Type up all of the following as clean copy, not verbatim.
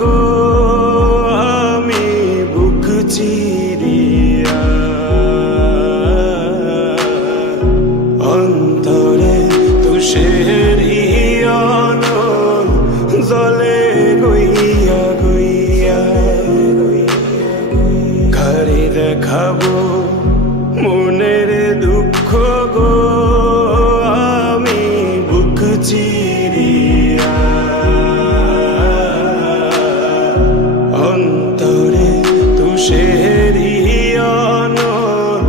গো আমি বুক চিরিয়া অন্তরে তুষেরি অনল জলে গইয়া গইয়া ঘরে দেখাবো মনের দুঃখ গো আমি বুক চিরিয়া অন্তরে তুষেরি অনল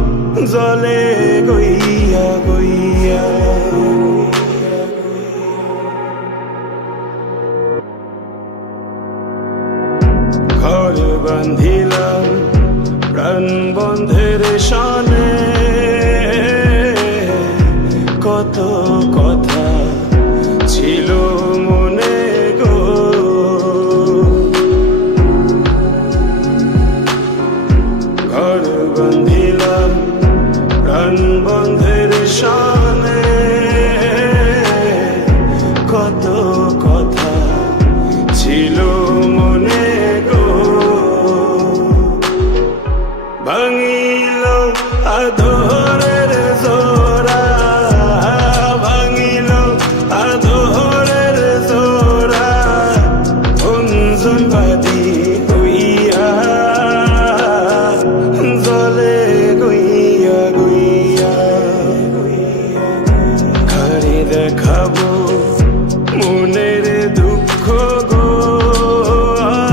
জলে গইয়া গইয়া ঘর বাঁধিলাম প্রাণ বন্ধের শানে কত কথা ছিল মনে গো ঘর বাঁধিলাম প্রাণ বন্ধের শানে কত কথা ছিল মনে গো ভাঙিল আধরের জোড়া ভাঙিল আধরের জোড়া অঞ্জন বাদি হইয়া জলে গইয়া গইয়া ঘরে দেখাবো মনের দুঃখ গো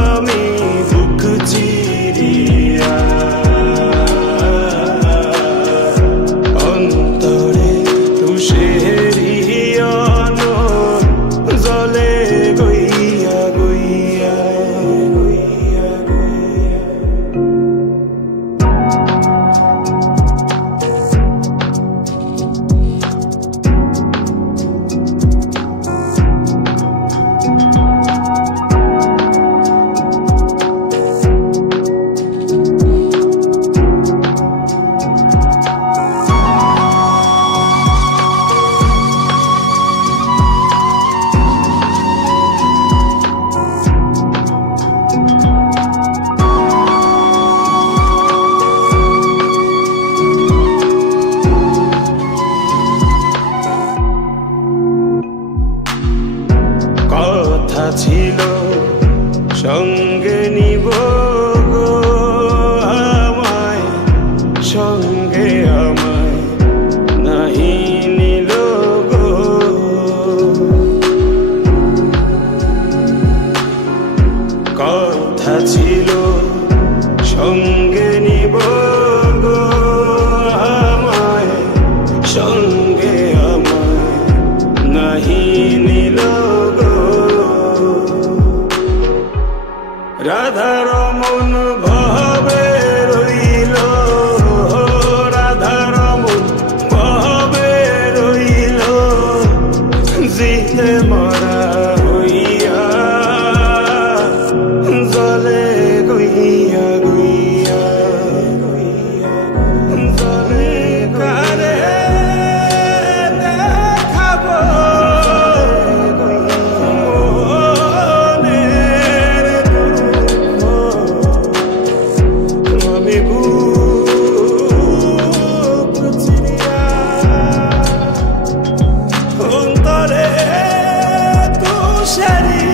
আমি বুক চিরিয়া অন্তরে তুষেরি অনল জলে গইয়া গইয়া গইয়া গইয়া কথা ছিল সঙ্গে নিব গো আমায় সঙ্গে আমায় নাহি নিল গো কথা ছিল সঙ্গে নিব গো আমায় সঙ্গে আমায় নাহি নিল রাধার মন ভাবে রইল রাধার মন ভাবে রইল জিতে মরা হইয়া জলে গইয়া গইয়া জলে কারে দেখাবো অন্তরে তুষারি